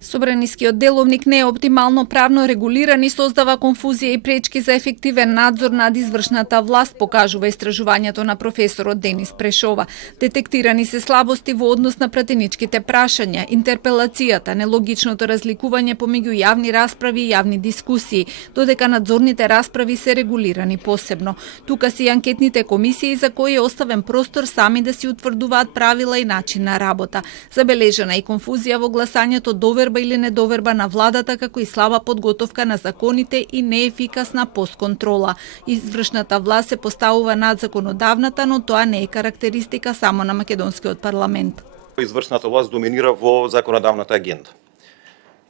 Собранискиот деловник не е оптимално правно регулиран и создава конфузија и пречки за ефективен надзор над извршната власт, покажува истражувањето на професорот Денис Прешова. Детектирани се слабости во однос на пратеничките прашања, интерпелацијата, нелогичното разликување помеѓу јавни расправи и јавни дискусии, додека надзорните расправи се регулирани посебно. Тука се и анкетните комисии за кои е оставен простор сами да си утврдуваат правила и начин на работа. Забележана и конфузија во гласањето доверба или недоверба на владата, како и слаба подготовка на законите и неефикасна постконтрола. Извршната власт се поставува над законодавната, но тоа не е карактеристика само на македонскиот парламент. Извршната власт доминира во законодавната агенда.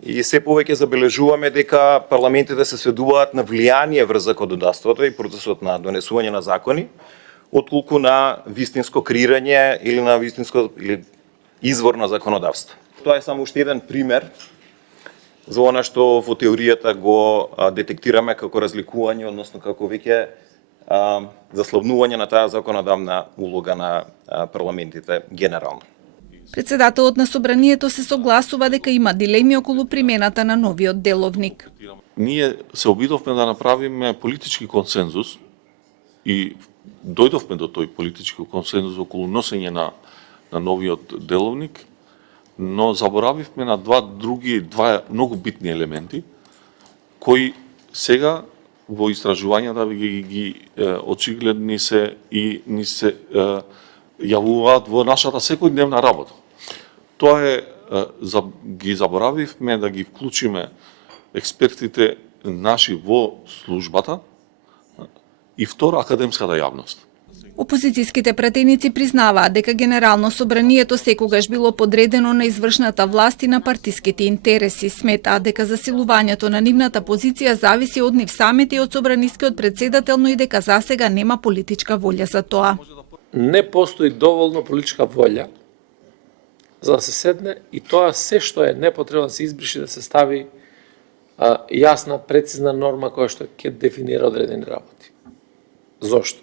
И се повеќе забележуваме дека парламентите се сведуваат на влијание врз законодавството и процесот на донесување на закони, отколку на вистинско креирање или на вистинско или извор на законодавство. Тоа е само уште еден пример за она што во теоријата го детектираме како разликување, односно како веќе заслабнување на таа законодавна улога на парламентите генерално. Председателот на собранието се согласува дека има дилеми околу примената на новиот деловник. Ние се обидовме да направиме политички консензус и дојдовме до тој политички консензус околу носење на новиот деловник, но заборавивме на два многу битни елементи кои сега во истражувањата ги очигледни се и ни се јавуваат во нашата секојдневна работа. Тоа е ги заборавивме да ги вклучиме експертите наши во службата и второ академската јавност. Опозицијските пратеници признаваат дека Генерално собранието секогаш било подредено на извршната власт и на партиските интереси. Сметаат дека засилувањето на нивната позиција зависи од нив самите и од собранискиот председател, но и дека засега нема политичка волја за тоа. Не постои доволно политичка волја за да се седне и тоа се што е непотребно да се избрише, да се стави јасна, прецизна норма која што ќе дефинира одредени работи. Зошто?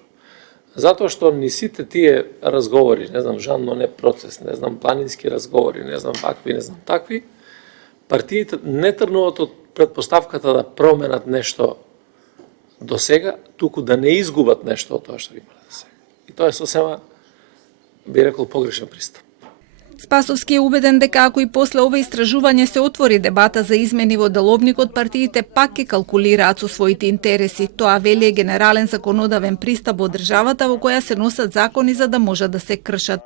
Затоа што ни сите тие разговори, не знам, Жан Моне процес, не знам, планински разговори, не знам, вакви, не знам, такви, партиите не тргнуваат од предпоставката да променат нешто до сега, туку да не изгубат нешто од тоа што имале до сега. И тоа е сосема, би рекол, погрешен пристап. Спасовски е убеден дека ако и после ова истражување се отвори дебата за измени во деловникот, партиите пак ќе калкулираат со своите интереси. Тоа вели е генерален законодавен пристап од државата во која се носат закони за да можат да се кршат.